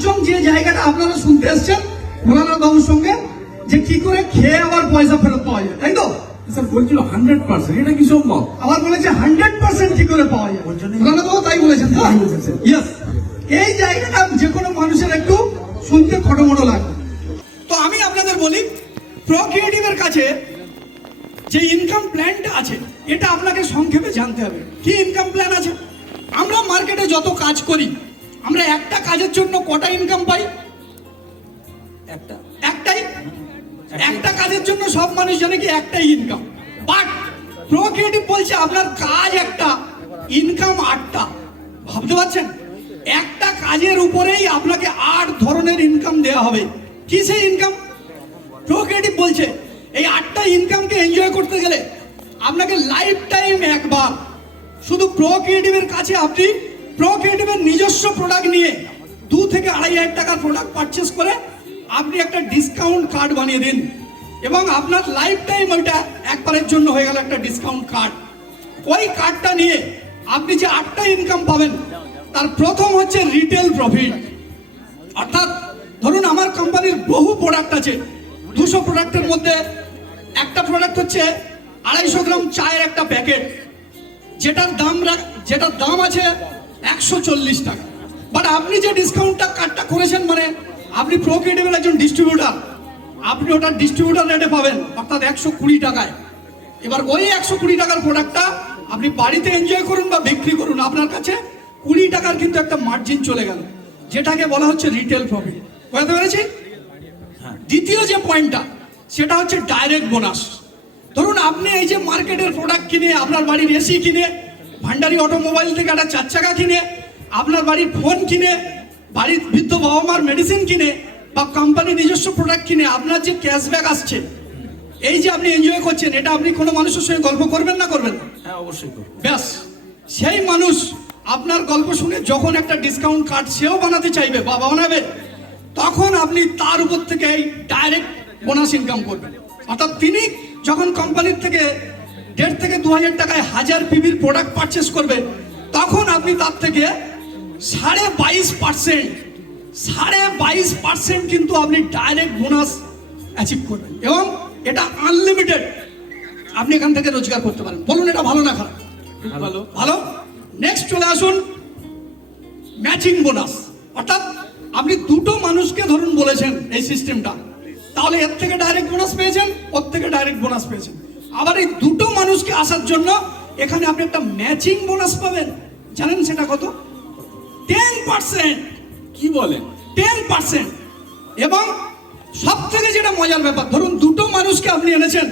পঞ্চম যে জায়গাটা আপনারা শুনতে এসছেন ভোলানাথ বাবুর সঙ্গে যে কি করে খেয়ে আবার পয়সা ফেরত পাওয়া যায় তাই তো? স্যার বলছিল হান্ড্রেড পার্সেন্ট এটা কি সম্ভব? আবার বলেছে হান্ড্রেড পার্সেন্ট কি করে পাওয়া যায়। বাবু তাই বলেছেন। ইয়েস এই জায়গাটা যে কোনো মানুষের একটু শুনতে খটোমটো লাগে তো আমি আপনাদের বলি কাছে যে ইনকাম প্ল্যানটা আছে এটা আপনাকে সংক্ষেপে জানতে হবে। কি ইনকাম প্ল্যান আছে? আমরা মার্কেটে যত কাজ করি আমরা একটা কাজের জন্য কটা ইনকাম পাই? একটা। একটাই? একটা কাজের জন্য সব মানুষ জানে কি একটাই ইনকাম বাট প্রো ক্রিয়েটিভ বলছে আপনার কাজ একটা ইনকাম আটটা। ভাবতে পারছেন? একটা কাজের উপরেই আপনাকে আট ধরনের ইনকাম দেওয়া হবে। কি সেই ইনকাম প্রো ক্রিয়েটিভ বলছে এই আটটা ইনকামকে এনজয় করতে গেলে আপনাকে লাইফ টাইম একবার। শুধু প্রো ক্রিয়েটিভের কাছে আপনি প্রো ক্রিয়েটিভের নিজস্ব প্রোডাক্ট নিয়ে দু থেকে আড়াই হাজার টাকার প্রোডাক্ট পারচেস করে আপনি একটা ডিসকাউন্ট কার্ড বানিয়ে দিন। এবং আপনার লাইফ টাইম ওইটা একবারের জন্য হয়ে গেল একটা ডিসকাউন্ট কার্ড ওই কার্ডটা নিয়ে আপনি যে আটটা ইনকাম পাবেন, তার প্রথম হচ্ছে রিটেল প্রফিট অর্থাৎ ধরুন আমার কোম্পানির বহু প্রোডাক্ট আছে। দুশো প্রোডাক্টের মধ্যে একটা প্রোডাক্ট হচ্ছে আড়াইশো গ্রাম চায়ের একটা প্যাকেট যেটার দাম যেটার দাম আছে একশো চল্লিশ টাকা। বাট আপনি যে ডিসকাউন্টটা কার্ডটা করেছেন মানে আপনি প্রোক্রিয়েটিভের একজন ডিস্ট্রিবিউটার আপনি ওটা ডিস্ট্রিবিউটার রেটে পাবেন অর্থাৎ একশো কুড়ি টাকায়। এবার ওই একশো কুড়ি টাকার প্রোডাক্টটা আপনি বাড়িতে এনজয় করুন বা বিক্রি করুন আপনার কাছে কুড়ি টাকার কিন্তু একটা মার্জিন চলে গেল যেটাকে বলা হচ্ছে রিটেল প্রফিট বুঝতে পেরেছি? দ্বিতীয় যে পয়েন্টটা সেটা হচ্ছে ডাইরেক্ট বোনাস ধরুন আপনি এই যে মার্কেটের প্রোডাক্ট কিনে আপনার বাড়ির এসি কিনে ভান্ডারি অটোমোবাইল থেকে একটা চার চাকা কিনে আপনার বাড়ির ফোন কিনে বাড়ির বৃদ্ধ বাবা মার মেডিসিন কিনে বা কোম্পানি নিজস্ব প্রোডাক্ট কিনে আপনার যে ক্যাশব্যাক আসছে এই যে আপনি এনজয় করছেন এটা আপনি কোনো মানুষের সঙ্গে গল্প করবেন না করবেন? না হ্যাঁ অবশ্যই ব্যাস সেই মানুষ আপনার গল্প শুনে যখন একটা ডিসকাউন্ট কার্ড সেও বানাতে চাইবে বা বানাবে তখন আপনি তার উপর থেকে এই ডাইরেক্ট বোনাস ইনকাম করবেন। অর্থাৎ তিনি যখন কোম্পানির থেকে দেড় থেকে দু হাজার টাকায় হাজার পিবির প্রোডাক্ট পারচেস করবে তখন আপনি তার থেকে সাড়ে বাইশ পার্সেন্ট সাড়ে বাইশ পার্সেন্ট কিন্তু আপনি ডাইরেক্ট বোনাস অ্যাচিভ করবেন। এবং এটা আনলিমিটেড আপনি এখান থেকে রোজগার করতে পারেন। বলুন এটা ভালো না খারাপ? ভালো। ভালো? নেক্সট চলে আসুন ম্যাচিং বোনাস অর্থাৎ আপনি দুটো মানুষকে ধরুন বলেছেন এই সিস্টেমটা তাহলে এর থেকে ডাইরেক্ট বোনাস পেয়েছেন ওর থেকে ডাইরেক্ট বোনাস পেয়েছেন। আবার এই দুটো মানুষকে আসার জন্য এখানে আপনি একটা ম্যাচিং বোনাস পাবেন। জানেন সেটা কত? টেন পার্সেন্ট কি বলেন টেন পার্সেন্ট এবং সব থেকে যেটা মজার ব্যাপার ধরুন দুটো মানুষকে আপনি এনেছেন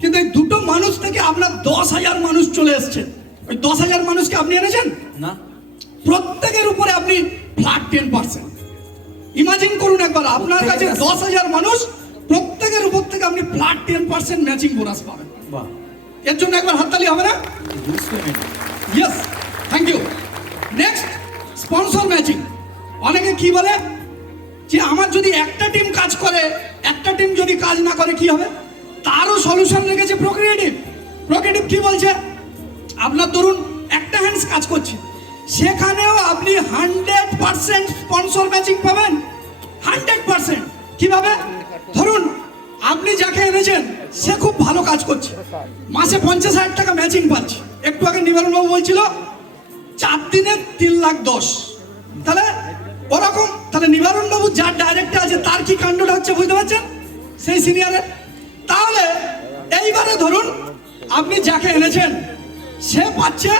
কিন্তু এই দুটো মানুষ থেকে আপনার দশ হাজার মানুষ চলে এসছে। ওই দশ হাজার মানুষকে আপনি এনেছেন? না। প্রত্যেকের উপরে আপনি ফ্ল্যাট টেন পার্সেন্ট ইমাজিন করুন একবার আপনার কাছে। দশ হাজার মানুষ প্রত্যেকের উপর থেকে আপনি flat ten percent matching bonus পাবেন। বাহ। এর জন্য একবার হাততালি হবে না? Yes thank you next sponsor matching অনেকে কি বলে? যে আমার যদি একটা টিম কাজ করে, একটা টিম যদি কাজ না করে, কি হবে? তারও সলিউশন রেখেছে প্রোক্রিয়েটিভ প্রোক্রিয়েটিভ কি বলছে? আপনার ধরুন, একটা হ্যান্ডস কাজ করছে। সেখানেও আপনি হান্ড্রেড পার্সেন্ট স্পন্সর ম্যাচিং পাবেন। হান্ড্রেড পার্সেন্ট কীভাবে? ধরুন আপনি যাকে এনেছেন, সে খুব ভালো কাজ করছে। মাসে পঞ্চাশ হাজার টাকা ম্যাচিং পাচ্ছে। একটু আগে নিবারণ বাবু বলছিল, চার দিনে তিন লাখ দশ। তাহলে ওরকম, তাহলে নিবারণ বাবু যার ডাইরেক্টর আছে, তার কি কাণ্ডটা হচ্ছে বুঝতে পারছেন? সেই সিনিয়রের তাহলে এইবারে ধরুন, আপনি যাকে এনেছেন, সে পাচ্ছে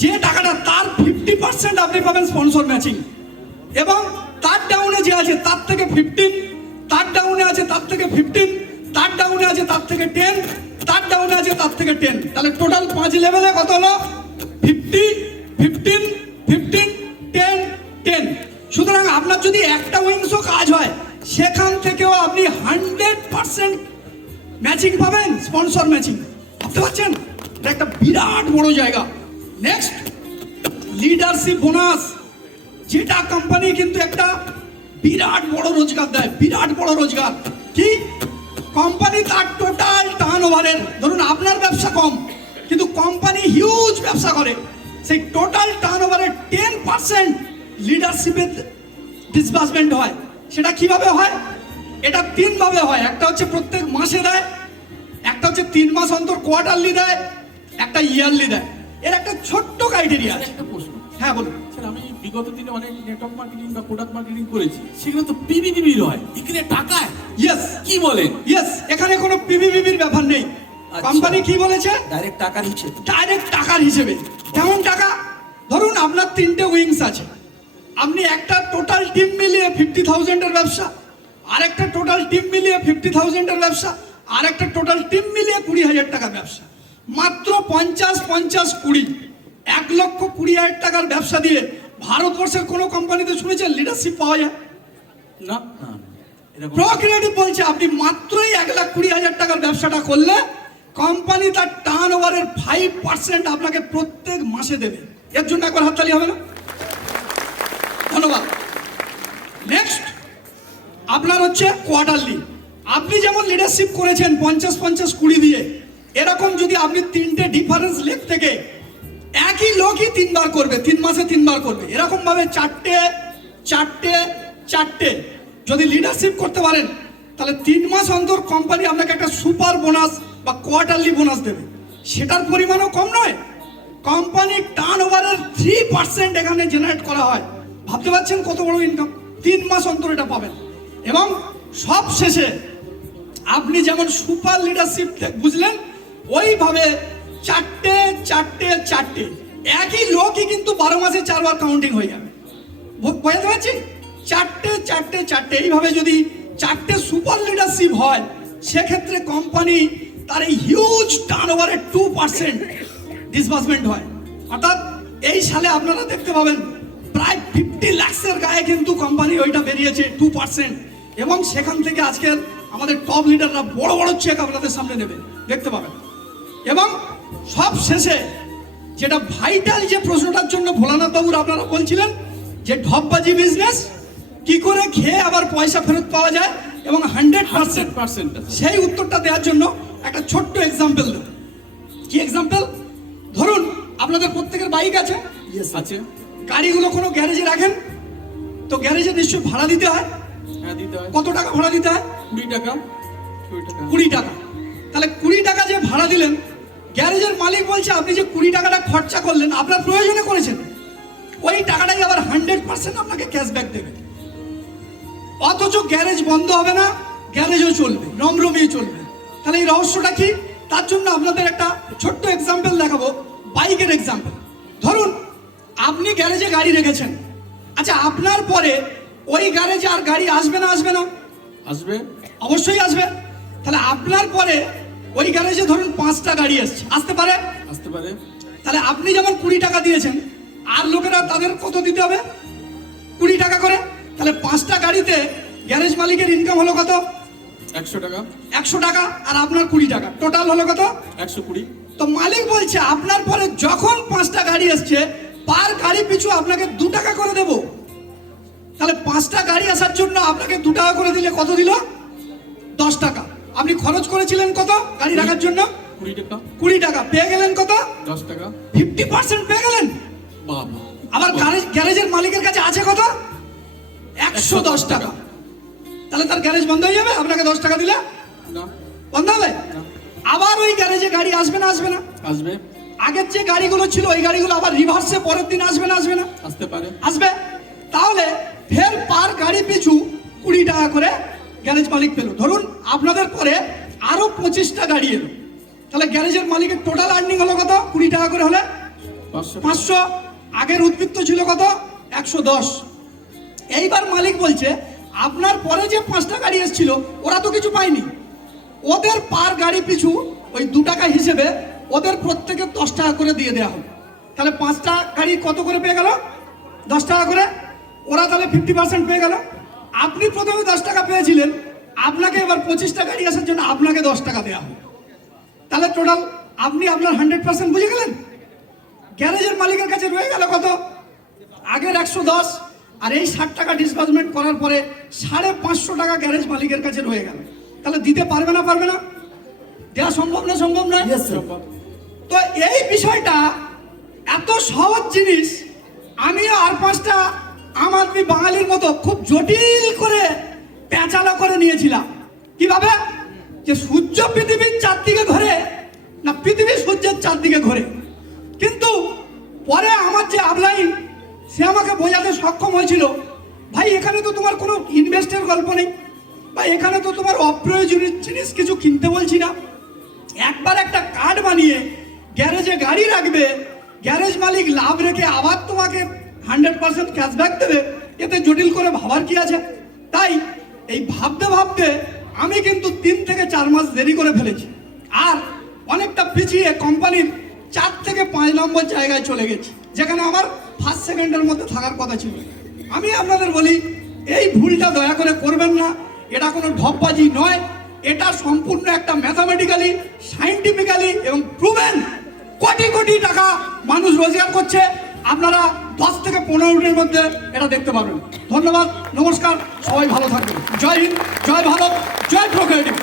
যে টাকাটা, তার ফিফটি পার্সেন্ট আপনি পাবেন স্পন্সর ম্যাচিং এবং তার ডাউনে যে আছে, তার থেকে ফিফটিন তার ডাউনে আছে তার থেকে ফিফটিন তার ডাউনে আছে তার থেকে টেন তার ডাউনে আছে তার থেকে টেন তাহলে টোটাল পাঁচ লেভেলে কত হলো? Fifty fifteen fifteen ten ten সুতরাং আপনার যদি একটা উইংসও কাজ হয়, সেখান থেকেও আপনি হান্ড্রেড পার্সেন্ট ম্যাচিং পাবেন স্পন্সর ম্যাচিং বুঝতে পারছেন? এটা একটা বিরাট বড় জায়গা। নেক্সট লিডারশিপ বোনাস যেটা কোম্পানি কিন্তু একটা বিরাট বড় রোজগার দেয় বিরাট বড় রোজগার। কি? কোম্পানি তার টোটাল টার্ন ওভারের ধরুন আপনার ব্যবসা কম কিন্তু কোম্পানি হিউজ ব্যবসা করে। সেই টোটাল টার্ন ওভারের টেন পার্সেন্ট লিডারশিপের ডিসবার্সমেন্ট হয়। সেটা কীভাবে হয়? এটা তিনভাবে হয়। একটা হচ্ছে প্রত্যেক মাসে দেয় একটা হচ্ছে তিন মাস অন্তর কোয়ার্টারলি দেয় একটা ইয়ারলি দেয়। এর একটা ছোট্ট ক্রাইটেরিয়া আছে। হ্যাঁ বলুন। আমি বিগত দিনে অনেক নেটওয়ার্ক মার্কেটিং বা প্রোডাক্ট মার্কেটিং করেছি সেগুলো তো পিবিবিবির হয়। এখানে টাকায়? ইয়েস কি বলেন? ইয়েস এখানে কোনো পিভিবিবির ব্যাপার নেই। আচ্ছা। কোম্পানি কি বলেছে? ডাইরেক্ট টাকার হিসেবে। ডাইরেক্ট টাকার হিসেবে। কেমন টাকা ধরুন আপনার তিনটে উইংস আছে। আপনি একটা টোটাল টিম মিলিয়ে ফিফটি থাউজেন্ডের ব্যবসা আরেকটা টোটাল টিম মিলিয়ে ফিফটি থাউজেন্ডের ব্যবসা আরেকটা টোটাল টিম মিলিয়ে কুড়ি হাজার টাকা ব্যবসা। মাত্র পঞ্চাশ পঞ্চাশ কুড়ি। এক লক্ষ কুড়ি হাজার টাকার ব্যবসা দিয়ে ভারতবর্ষের কোনো কোম্পানিতে শুনেছেন লিডারশিপ পাওয়া যায়? না। প্রক্রিয়েটিভ বলছে আপনি মাত্রই এক লাখ কুড়ি হাজার টাকার ব্যবসাটা করলে কোম্পানি তার টার্ন ওভারের ফাইভ পার্সেন্ট আপনাকে প্রত্যেক মাসে দেবে। এর জন্য একবার হাততালি হবে না? ধন্যবাদ। নেক্সট আপনার হচ্ছে কোয়ার্টারলি আপনি যেমন লিডারশিপ করেছেন পঞ্চাশ পঞ্চাশ কুড়ি দিয়ে এরকম যদি আপনি তিনটে ডিফারেন্স লেখ থেকে একই লোকই তিনবার করবে, তিন মাসে তিনবার করবে। এরকম ভাবে চারটে চারটে চারটে। যদি লিডারশিপ করতে পারেন, তাহলে তিন মাস অন্তর কোম্পানি আপনাকে একটা সুপার বোনাস বা কোয়ার্টারলি বোনাস দেবে। সেটার পরিমাণও কম নয়। কোম্পানি টার্ন ওভারের থ্রি পার্সেন্ট এখানে জেনারেট করা হয়। ভাবতে পারছেন কত বড় ইনকাম তিন মাস অন্তর এটা পাবেন। এবং সব শেষে আপনি যেমন সুপার লিডারশিপ বুঝলেন, ওইভাবে চারটে চারটে চারটে একই লোকই কিন্তু বারো মাসে চারবার কাউন্টিং হয়ে যাবে। বোঝাতে পারছি চারটে চারটে চারটে। এইভাবে যদি চারটে সুপার লিডারশিপ হয়, সেক্ষেত্রে কোম্পানি তার এই হিউজ টার্ন ওভারের টু পার্সেন্ট ডিসবার্সমেন্ট হয়। অর্থাৎ এই সালে আপনারা দেখতে পাবেন, প্রায় ফিফটি ল্যাক্সের গায়ে কিন্তু কোম্পানি ওইটা বেরিয়েছে টু পার্সেন্ট এবং সেখান থেকে আজকের আমাদের টপ লিডাররা বড় বড় চেক আপনাদের সামনে নেবে দেখতে পাবেন। এবং সব শেষে যেটা ভাইটাল যে প্রশ্নটার জন্য ভোলানাথ বাবুর আপনারা বলছিলেন যে ঢপবাজি বিজনেস কি করে খেয়ে আবার পয়সা ফেরত পাওয়া যায় এবং হান্ড্রেড পার্সেন্ট পার্সেন্ট সেই উত্তরটা দেওয়ার জন্য একটা ছোট্ট এক্সাম্পল দেব। কি এক্সাম্পল ধরুন আপনাদের প্রত্যেকের বাইক আছে। আছে। গাড়িগুলো কোনো গ্যারেজে রাখেন? তো গ্যারেজে নিশ্চয়ই ভাড়া দিতে হয়। হ্যাঁ দিতে হয়। কত টাকা ভাড়া দিতে হয়? কুড়ি টাকা। কুড়ি টাকা। তাহলে কুড়ি টাকা যে ভাড়া দিলেন গ্যারেজের মালিক বলছে আপনি যে কুড়ি টাকাটা খরচা করলেন আপনার প্রয়োজনে করেছেন। ওই টাকাটাই আবার হান্ড্রেড পার্সেন্ট আপনাকে ক্যাশব্যাক দেবে। অথচ গ্যারেজ বন্ধ হবে না গ্যারেজও চলবে রমরমিয়ে চলবে। তাহলে এই রহস্যটা কি? তার জন্য আপনাদের একটা ছোট্ট এক্সাম্পল দেখাবো বাইকের এক্সাম্পল ধরুন আপনি গ্যারেজে গাড়ি রেখেছেন। আচ্ছা আপনার পরে ওই গ্যারেজে আর গাড়ি আসবে না আসবে না? আসবে। অবশ্যই আসবে। তাহলে আপনার পরে ওই গ্যারেজে ধরুন পাঁচটা গাড়ি আসছে। আসতে পারে? আসতে পারে। তাহলে আপনি যেমন কুড়ি টাকা দিয়েছেন আর লোকেরা তাদের কত দিতে হবে? কুড়ি টাকা করে? তাহলে পাঁচটা গাড়িতে গ্যারেজ মালিকের ইনকাম হলো কত? একশো টাকা। একশো টাকা আর আপনার কুড়ি টাকা। টোটাল হলো কত? একশো কুড়ি। তো মালিক বলছে আপনার পরে যখন পাঁচটা গাড়ি এসছে পার গাড়ি পিছু আপনাকে দু টাকা করে দেব। তাহলে পাঁচটা গাড়ি আসার জন্য আপনাকে দু টাকা করে দিলে কত দিল? দশ টাকা। আপনি খরচ করেছিলেন কত গাড়ি রাখার জন্য? কুড়ি টাকা। কুড়ি টাকা। পেয়ে গেলেন কত? দশ টাকা। ফিফটি পার্সেন্ট পেয়ে গেলেন? বাবা। আবার গ্যারেজ গ্যারেজের মালিকের কাছে আছে কত? একশো দশ টাকা। তাহলে তার গ্যারেজ বন্ধ হয়ে যাবে? আপনাকে দশ টাকা দিলে? বন্ধ হবে? আবার ওই গ্যারেজে গাড়ি আসবে না আসবে না? আসবে। আগের যে গাড়িগুলো ছিল ওই গাড়িগুলো আবার রিভার্সে পরের দিন আসবে না আসবে না? আসতে পারে। আসবে? তাহলে ফের পার গাড়ি পিছু কুড়ি টাকা করে গ্যারেজ মালিক পেল। ধরুন আপনাদের পরে আরও পঁচিশটা গাড়ি এলো। তাহলে গ্যারেজের মালিকের টোটাল আর্নিং হলো কত? কুড়ি টাকা করে হলে? পাঁচশো। পাঁচশো। আগের উদ্বৃত্ত ছিল কত? একশো দশ। এইবার মালিক বলছে আপনার পরে যে পাঁচটা গাড়ি এসেছিল ওরা তো কিছু পায়নি। ওদের পার গাড়ি পিছু ওই দু টাকা হিসেবে ওদের প্রত্যেকে দশ টাকা করে দিয়ে দেওয়া হবে তাহলে পাঁচটা গাড়ি কত করে পেয়ে গেল? দশ টাকা করে। ওরা তাহলে ফিফটি পার্সেন্ট পেয়ে গেল। আপনি প্রথমে দশ টাকা পেয়েছিলেন আপনাকে এবার পঁচিশ টাকা গাড়ি আসার জন্য আপনাকে দশ টাকা দেওয়া হবে। তাহলে টোটাল আপনি আপনার হান্ড্রেড পার্সেন্ট বুঝে গেলেন? গ্যারেজের মালিকের কাছে রয়ে গেল কত? আগের একশো দশ আর এই ষাট টাকা ডিসবার্সমেন্ট করার পরে সাড়ে পাঁচশো টাকা গ্যারেজ মালিকের কাছে রয়ে গেল। তাহলে দিতে পারবে না পারবে না? দেওয়া সম্ভব না সম্ভব নয়. তো এই বিষয়টা এত সহজ জিনিস আমি আর পাঁচটা আম আদমি বাঙালির মতো খুব জটিল করে পেঁচালো করে নিয়েছিলাম। কীভাবে? যে সূর্য পৃথিবীর চারদিকে ঘোরে, না পৃথিবী সূর্যের চারদিকে ঘোরে। কিন্তু পরে আমার যে আপলাইন সে আমাকে বোঝাতে সক্ষম হয়েছিল, ভাই, এখানে তো তোমার কোনো ইনভেস্টের গল্প নেই। বা এখানে তো তোমার অপ্রয়োজনীয় জিনিস কিছু কিনতে বলছি না। একবার একটা কার্ড বানিয়ে গ্যারেজে গাড়ি রাখবে গ্যারেজ মালিক লাভ রেখে আবার তোমাকে হান্ড্রেড পার্সেন্ট ক্যাশব্যাক দেবে, এতে জটিল করে ভাবার কি আছে? তাই এই ভাবতে ভাবতে আমি কিন্তু তিন থেকে চার মাস দেরি করে ফেলেছি। আর অনেকটা পিছিয়ে কোম্পানির চার থেকে পাঁচ নম্বর জায়গায় চলে গেছি, যেখানে আমার ফার্স্ট সেকেন্ডের মধ্যে থাকার কথা ছিল। আমি আপনাদের বলি, এই ভুলটা দয়া করে করবেন না। এটা কোনো ঢপবাজি নয়। এটা সম্পূর্ণ একটা ম্যাথামেটিক্যালি সাইন্টিফিক্যালি এবং প্রুভেন কোটি কোটি টাকা মানুষ রোজগার করছে। আপনারা দশ থেকে পনেরো মিনিটের মধ্যে এটা দেখতে পাবেন ধন্যবাদ, নমস্কার, সবাই ভালো থাকবেন। জয় হিন্দ, জয় ভারত, জয় প্রোক্রিয়েটিভ